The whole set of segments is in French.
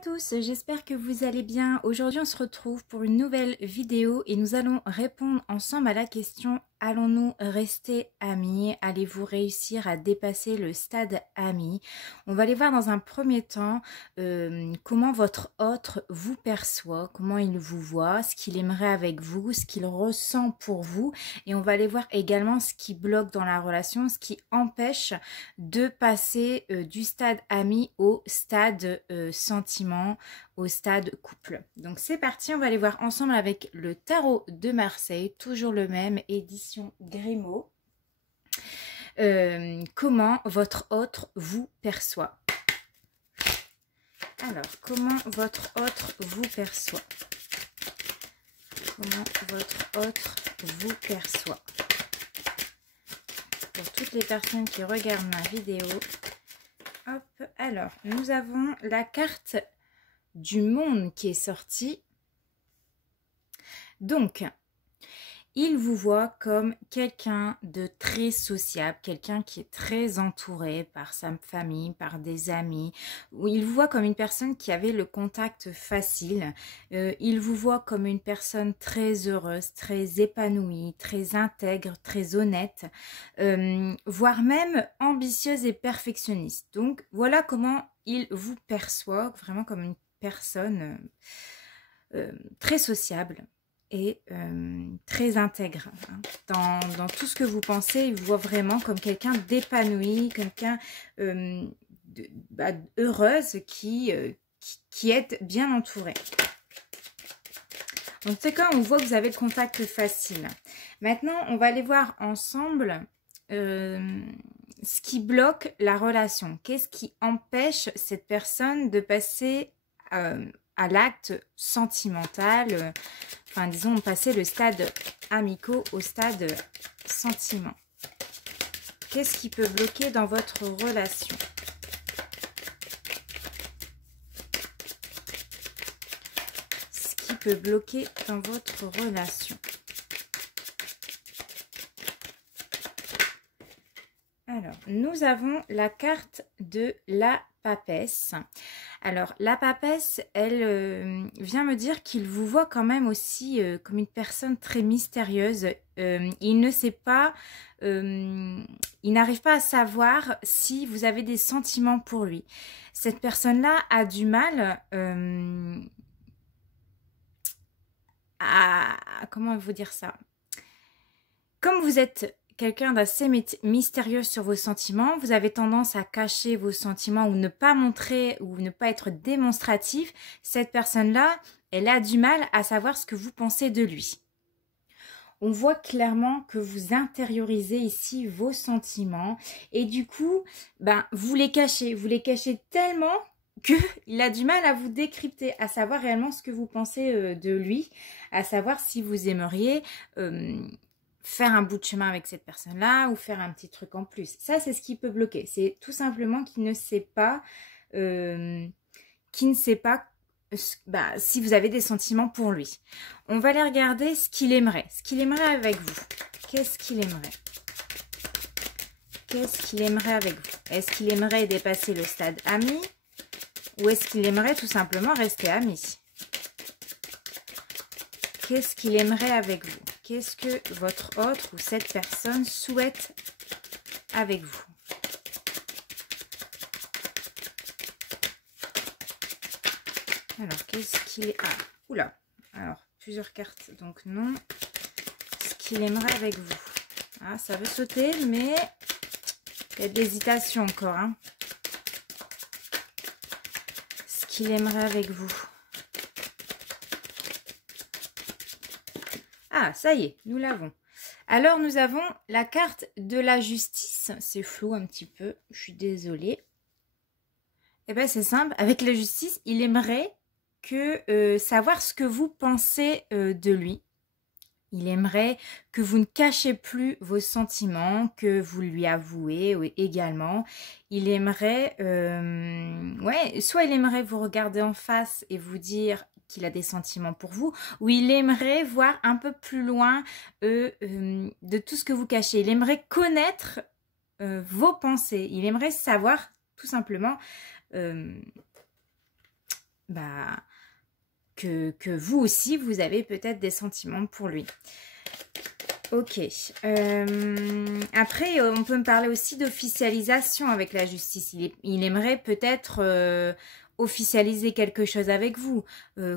tous, j'espère que vous allez bien. Aujourd'hui on se retrouve pour une nouvelle vidéo et nous allons répondre ensemble à la question: allons-nous rester amis? Allez-vous réussir à dépasser le stade ami? On va aller voir dans un premier temps comment votre autre vous perçoit, comment il vous voit, ce qu'il aimerait avec vous, ce qu'il ressent pour vous, et on va aller voir également ce qui bloque dans la relation, ce qui empêche de passer du stade ami au stade sentiment, au stade couple. Donc c'est parti, on va aller voir ensemble avec le tarot de Marseille, toujours le même, édition Grimaud. Comment votre autre vous perçoit. Alors, comment votre autre vous perçoit? Comment votre autre vous perçoit? Pour toutes les personnes qui regardent ma vidéo. Hop, alors, nous avons la carte du monde qui est sortie. Donc, il vous voit comme quelqu'un de très sociable, quelqu'un qui est très entouré par sa famille, par des amis. Il vous voit comme une personne qui avait le contact facile. Il vous voit comme une personne très heureuse, très épanouie, très intègre, très honnête, voire même ambitieuse et perfectionniste. Donc, voilà comment il vous perçoit, vraiment comme une personne très sociable et très intègre. Dans tout ce que vous pensez, il vous voit vraiment comme quelqu'un d'épanoui, quelqu'un heureuse qui est bien entourée. Donc c'est quand on voit que vous avez le contact facile. Maintenant, on va aller voir ensemble ce qui bloque la relation. Qu'est-ce qui empêche cette personne de passer à l'acte sentimental, enfin disons passer le stade amico au stade sentiment. Qu'est-ce qui peut bloquer dans votre relation? Ce qui peut bloquer dans votre relation. Alors, nous avons la carte de la papesse. Alors, la papesse, elle vient me dire qu'il vous voit quand même aussi comme une personne très mystérieuse. Il ne sait pas, il n'arrive pas à savoir si vous avez des sentiments pour lui. Cette personne-là a du mal à... Comment vous dire ça? Comme vous êtes quelqu'un d'assez mystérieux sur vos sentiments, vous avez tendance à cacher vos sentiments ou ne pas montrer ou ne pas être démonstratif. Cette personne-là, elle a du mal à savoir ce que vous pensez de lui. On voit clairement que vous intériorisez ici vos sentiments et du coup, vous les cachez tellement qu'il a du mal à vous décrypter, à savoir réellement ce que vous pensez de lui, à savoir si vous aimeriez faire un bout de chemin avec cette personne-là ou faire un petit truc en plus. Ça, c'est ce qui peut bloquer. C'est tout simplement qu'il ne sait pas, si vous avez des sentiments pour lui. On va aller regarder ce qu'il aimerait avec vous. Qu'est-ce qu'il aimerait? Qu'est-ce qu'il aimerait avec vous? Est-ce qu'il aimerait dépasser le stade ami ou est-ce qu'il aimerait tout simplement rester ami? Qu'est-ce qu'il aimerait avec vous? Qu'est-ce que votre autre ou cette personne souhaite avec vous? Alors, qu'est-ce qu'il est... Ah, oula. Alors, plusieurs cartes, donc non. Ce qu'il aimerait avec vous. Ah, ça veut sauter, mais il y a de l'hésitation encore. Hein. Ce qu'il aimerait avec vous. Ah, ça y est, nous l'avons. Alors, nous avons la carte de la justice. C'est flou un petit peu, je suis désolée. Eh bien, c'est simple. Avec la justice, il aimerait savoir ce que vous pensez de lui. Il aimerait que vous ne cachez plus vos sentiments, que vous lui avouez également. Il aimerait, soit il aimerait vous regarder en face et vous dire qu'il a des sentiments pour vous, ou il aimerait voir un peu plus loin de tout ce que vous cachez. Il aimerait connaître vos pensées. Il aimerait savoir tout simplement bah, que vous aussi, vous avez peut-être des sentiments pour lui. Ok. Après, on peut me parler aussi d'officialisation avec la justice. Il aimerait peut-être officialiser quelque chose avec vous,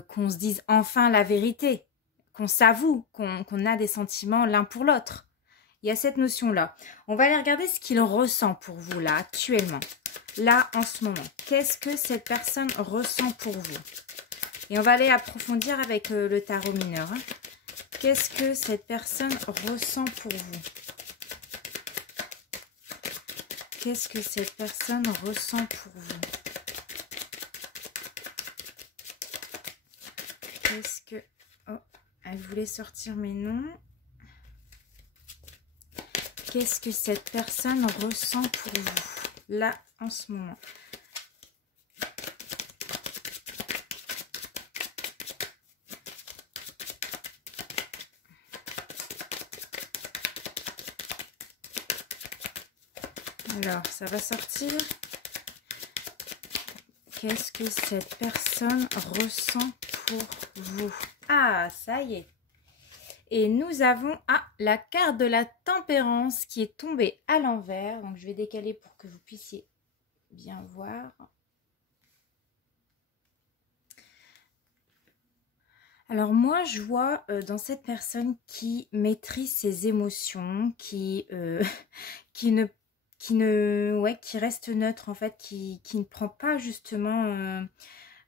qu'on se dise enfin la vérité, qu'on s'avoue, qu'on a des sentiments l'un pour l'autre. Il y a cette notion-là. On va aller regarder ce qu'il ressent pour vous, là, actuellement. Là, en ce moment. Qu'est-ce que cette personne ressent pour vous? Et on va aller approfondir avec le tarot mineur, hein. Qu'est-ce que cette personne ressent pour vous? Qu'est-ce que cette personne ressent pour vous? Qu'est-ce que... Oh, elle voulait sortir mes noms. Qu'est-ce que cette personne ressent pour vous, là, en ce moment? Alors, ça va sortir. Qu'est-ce que cette personne ressent pour vous? Ah, ça y est. Et nous avons la carte de la tempérance qui est tombée à l'envers. Donc, je vais décaler pour que vous puissiez bien voir. Alors, moi, je vois dans cette personne qui maîtrise ses émotions, qui reste neutre, en fait, qui ne prend pas justement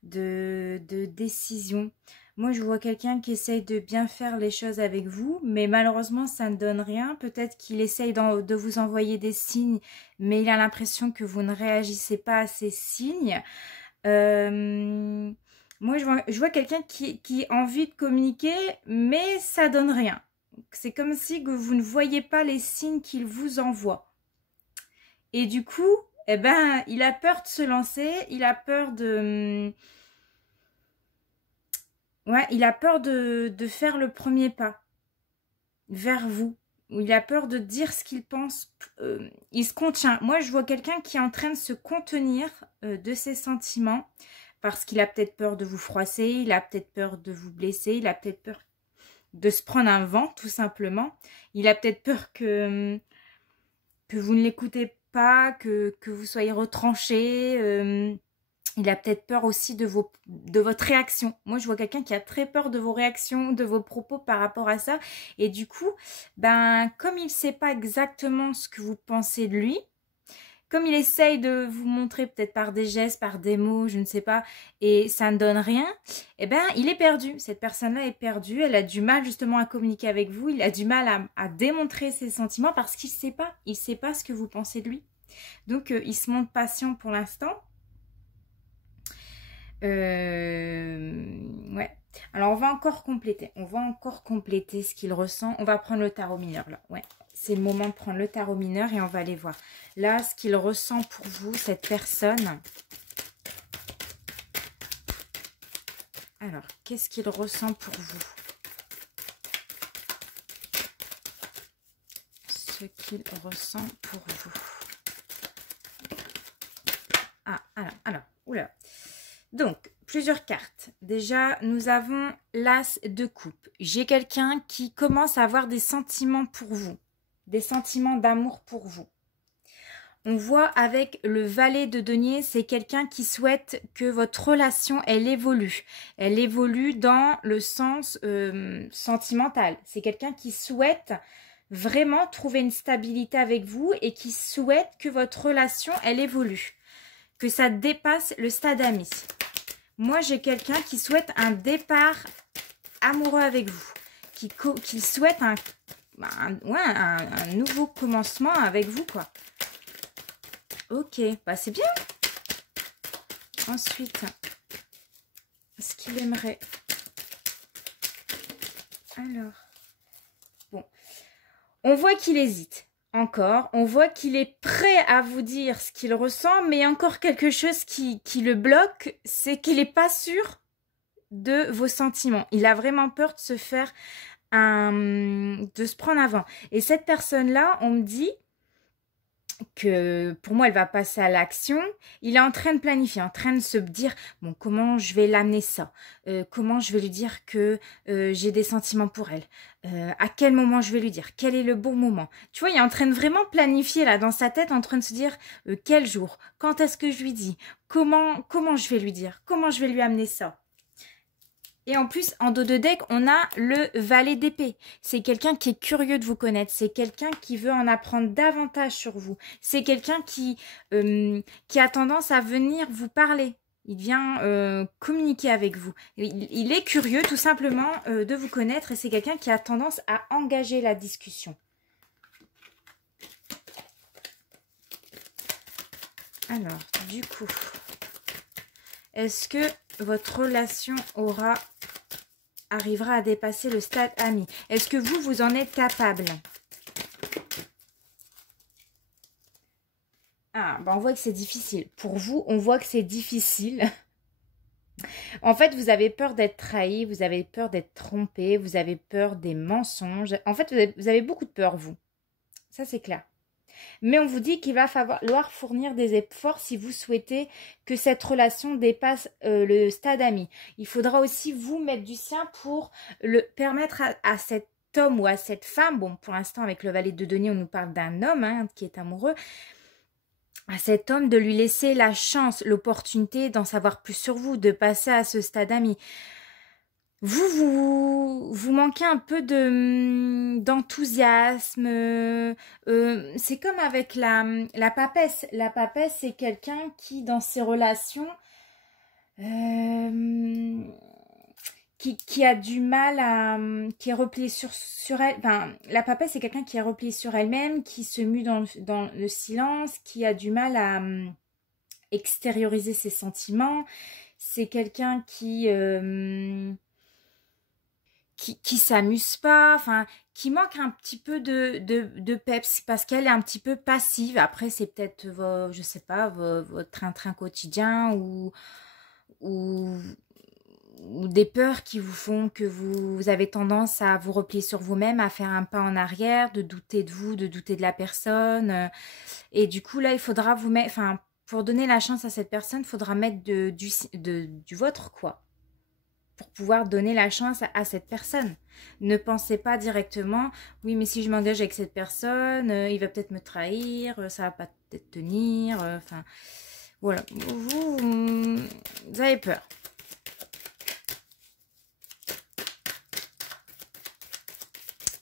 de décision. Moi, je vois quelqu'un qui essaye de bien faire les choses avec vous, mais malheureusement, ça ne donne rien. Peut-être qu'il essaye de vous envoyer des signes, mais il a l'impression que vous ne réagissez pas à ces signes. Moi, je vois quelqu'un qui a envie de communiquer, mais ça donne rien. C'est comme si que vous ne voyez pas les signes qu'il vous envoie. Et du coup, eh ben, il a peur de se lancer, il a peur de... Ouais, il a peur de faire le premier pas vers vous. Il a peur de dire ce qu'il pense. Il se contient. Moi, je vois quelqu'un qui est en train de se contenir de ses sentiments parce qu'il a peut-être peur de vous froisser, il a peut-être peur de vous blesser, il a peut-être peur de se prendre un vent, tout simplement. Il a peut-être peur que vous ne l'écoutez pas, que vous soyez retranché. Il a peut-être peur aussi de votre réaction. Moi, je vois quelqu'un qui a très peur de vos réactions, de vos propos par rapport à ça. Et du coup, ben, comme il ne sait pas exactement ce que vous pensez de lui, comme il essaye de vous montrer peut-être par des gestes, par des mots, je ne sais pas, et ça ne donne rien, eh ben, il est perdu. Cette personne-là est perdue. Elle a du mal justement à communiquer avec vous. Il a du mal à démontrer ses sentiments parce qu'il ne sait pas. Il ne sait pas ce que vous pensez de lui. Donc, il se montre patient pour l'instant. Ouais. Alors, on va encore compléter. On va encore compléter ce qu'il ressent. On va prendre le tarot mineur, là. Ouais. C'est le moment de prendre le tarot mineur et on va aller voir. Là, ce qu'il ressent pour vous, cette personne. Alors, qu'est-ce qu'il ressent pour vous? Ce qu'il ressent pour vous. Ah, alors, oula. Donc, plusieurs cartes. Déjà, nous avons l'As de coupe. J'ai quelqu'un qui commence à avoir des sentiments pour vous. Des sentiments d'amour pour vous. On voit avec le valet de denier, c'est quelqu'un qui souhaite que votre relation, elle évolue. Elle évolue dans le sens sentimental. C'est quelqu'un qui souhaite vraiment trouver une stabilité avec vous et qui souhaite que votre relation, elle évolue. Que ça dépasse le stade ami. Moi, j'ai quelqu'un qui souhaite un départ amoureux avec vous. Qui souhaite un nouveau commencement avec vous, quoi. Ok, bah c'est bien. Ensuite, ce qu'il aimerait. Alors, bon. On voit qu'il hésite. Encore, on voit qu'il est prêt à vous dire ce qu'il ressent, mais il y a encore quelque chose qui le bloque, c'est qu'il n'est pas sûr de vos sentiments. Il a vraiment peur de se faire de se prendre avant. Et cette personne-là, on me dit que pour moi elle va passer à l'action. Il est en train de planifier, en train de se dire bon, comment je vais l'amener ça, comment je vais lui dire que j'ai des sentiments pour elle, à quel moment je vais lui dire, quel est le bon moment. Tu vois, il est en train de vraiment planifier là dans sa tête, en train de se dire quel jour, quand est-ce que je lui dis, comment je vais lui dire, comment je vais lui amener ça. Et en plus, en dos de deck, on a le valet d'épée. C'est quelqu'un qui est curieux de vous connaître. C'est quelqu'un qui veut en apprendre davantage sur vous. C'est quelqu'un qui a tendance à venir vous parler. Il vient communiquer avec vous. Il est curieux tout simplement de vous connaître et c'est quelqu'un qui a tendance à engager la discussion. Alors, du coup, est-ce que votre relation arrivera à dépasser le stade ami? Est-ce que vous en êtes capable? Ah, on voit que c'est difficile. Pour vous, on voit que c'est difficile. En fait, vous avez peur d'être trahi, vous avez peur d'être trompé, vous avez peur des mensonges. En fait, vous avez beaucoup de peur, vous. Ça, c'est clair. Mais on vous dit qu'il va falloir fournir des efforts si vous souhaitez que cette relation dépasse le stade ami. Il faudra aussi vous mettre du sien pour permettre à cet homme ou à cette femme, bon pour l'instant avec le valet de denier on nous parle d'un homme qui est amoureux, à cet homme de lui laisser la chance, l'opportunité d'en savoir plus sur vous, de passer à ce stade ami. Vous manquez un peu d'enthousiasme. C'est comme avec la papesse. La papesse, c'est quelqu'un qui, dans ses relations, qui a du mal à... qui est replié sur elle. Enfin, la papesse, c'est quelqu'un qui est replié sur elle-même, qui se mue dans le silence, qui a du mal à extérioriser ses sentiments. C'est quelqu'un qui s'amuse pas, enfin, qui manque un petit peu de peps parce qu'elle est un petit peu passive. Après, c'est peut-être, je sais pas, votre train-train quotidien ou des peurs qui vous font que vous avez tendance à vous replier sur vous-même, à faire un pas en arrière, de douter de vous, de douter de la personne. Et du coup, là, il faudra vous mettre, enfin, pour donner la chance à cette personne, il faudra mettre du vôtre, quoi. Pour pouvoir donner la chance à cette personne. Ne pensez pas directement, oui, mais si je m'engage avec cette personne, il va peut-être me trahir, ça va pas peut-être tenir, enfin, voilà. Vous avez peur.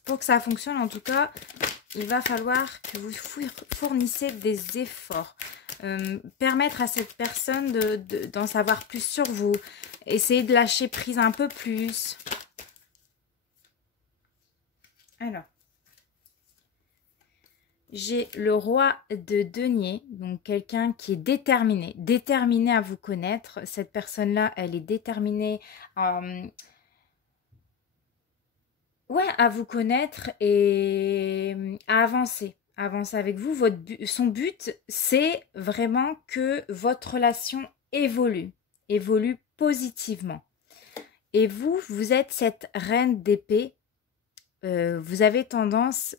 Pour que ça fonctionne, en tout cas, il va falloir que vous fournissez des efforts. Permettre à cette personne d'en savoir plus sur vous. Essayez de lâcher prise un peu plus. Alors, j'ai le roi de denier, donc quelqu'un qui est déterminé à vous connaître. Cette personne-là, elle est déterminée à vous connaître et à avancer avec vous. Son but, c'est vraiment que votre relation évolue positivement. Et vous êtes cette reine d'épée. Vous avez tendance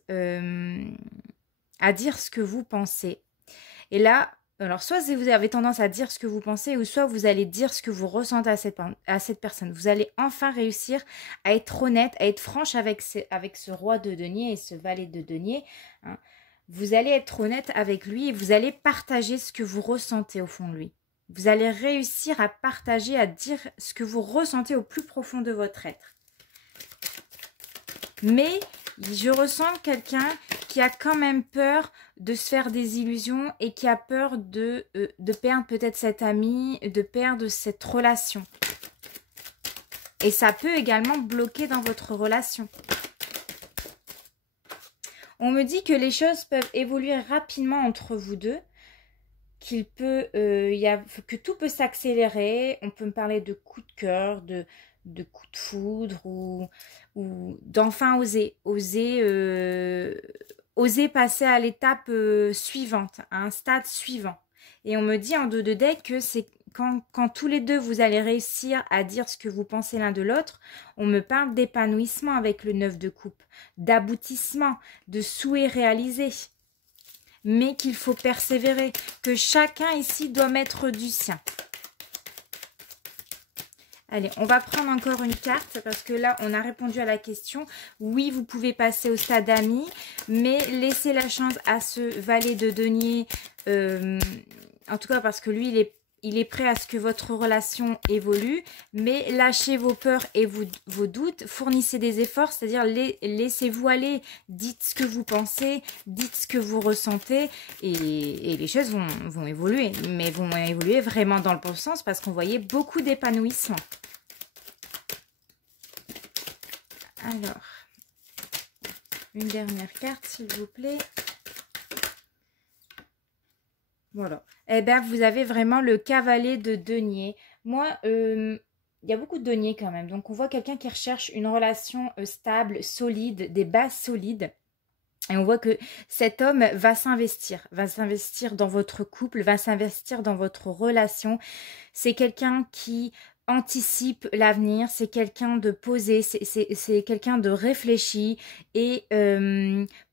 à dire ce que vous pensez. Et là, alors soit vous avez tendance à dire ce que vous pensez, ou soit vous allez dire ce que vous ressentez à cette personne. Vous allez enfin réussir à être honnête, à être franche avec ce roi de denier et ce valet de denier. Hein. Vous allez être honnête avec lui et vous allez partager ce que vous ressentez au fond de lui. Vous allez réussir à partager, à dire ce que vous ressentez au plus profond de votre être. Mais je ressens quelqu'un qui a quand même peur de se faire des illusions et qui a peur de perdre peut-être cet ami, de perdre cette relation. Et ça peut également bloquer dans votre relation. On me dit que les choses peuvent évoluer rapidement entre vous deux, que tout peut s'accélérer. On peut me parler de coups de cœur, de coups de foudre ou d'enfin oser passer à l'étape suivante, à un stade suivant. Et on me dit en dos de deck que c'est quand tous les deux vous allez réussir à dire ce que vous pensez l'un de l'autre, on me parle d'épanouissement avec le 9 de coupe, d'aboutissement, de souhaits réalisés. mais qu'il faut persévérer, que chacun ici doit mettre du sien. Allez, on va prendre encore une carte parce que là, on a répondu à la question. Oui, vous pouvez passer au stade ami, mais laissez la chance à ce valet de denier, en tout cas parce que lui, il est prêt à ce que votre relation évolue, mais lâchez vos peurs et vos doutes, fournissez des efforts, c'est-à-dire laissez-vous aller, dites ce que vous pensez, dites ce que vous ressentez, et les choses vont évoluer, mais vont évoluer vraiment dans le bon sens parce qu'on voyait beaucoup d'épanouissement. Alors, une dernière carte s'il vous plaît. Voilà. Eh bien, vous avez vraiment le cavalier de denier. Moi, il y a beaucoup de deniers quand même. Donc, on voit quelqu'un qui recherche une relation stable, solide, des bases solides. Et on voit que cet homme va s'investir dans votre couple, va s'investir dans votre relation. C'est quelqu'un qui anticipe l'avenir, c'est quelqu'un de posé, c'est quelqu'un de réfléchi et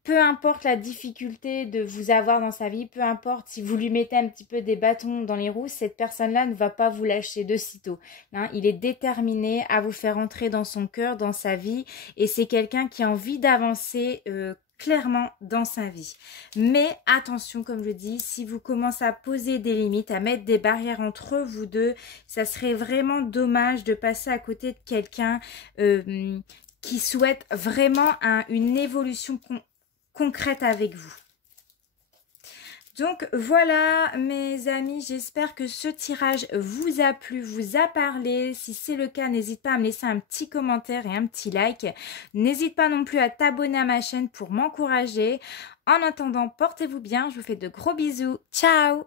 peu importe la difficulté de vous avoir dans sa vie, peu importe si vous lui mettez un petit peu des bâtons dans les roues, cette personne-là ne va pas vous lâcher de sitôt. Hein, il est déterminé à vous faire entrer dans son cœur, dans sa vie et c'est quelqu'un qui a envie d'avancer clairement dans sa vie. Mais attention, comme je dis, si vous commencez à poser des limites, à mettre des barrières entre vous deux, ça serait vraiment dommage de passer à côté de quelqu'un qui souhaite vraiment une évolution concrète avec vous. Donc voilà mes amis, j'espère que ce tirage vous a plu, vous a parlé. Si c'est le cas, n'hésite pas à me laisser un petit commentaire et un petit like. N'hésite pas non plus à t'abonner à ma chaîne pour m'encourager. En attendant, portez-vous bien, je vous fais de gros bisous. Ciao!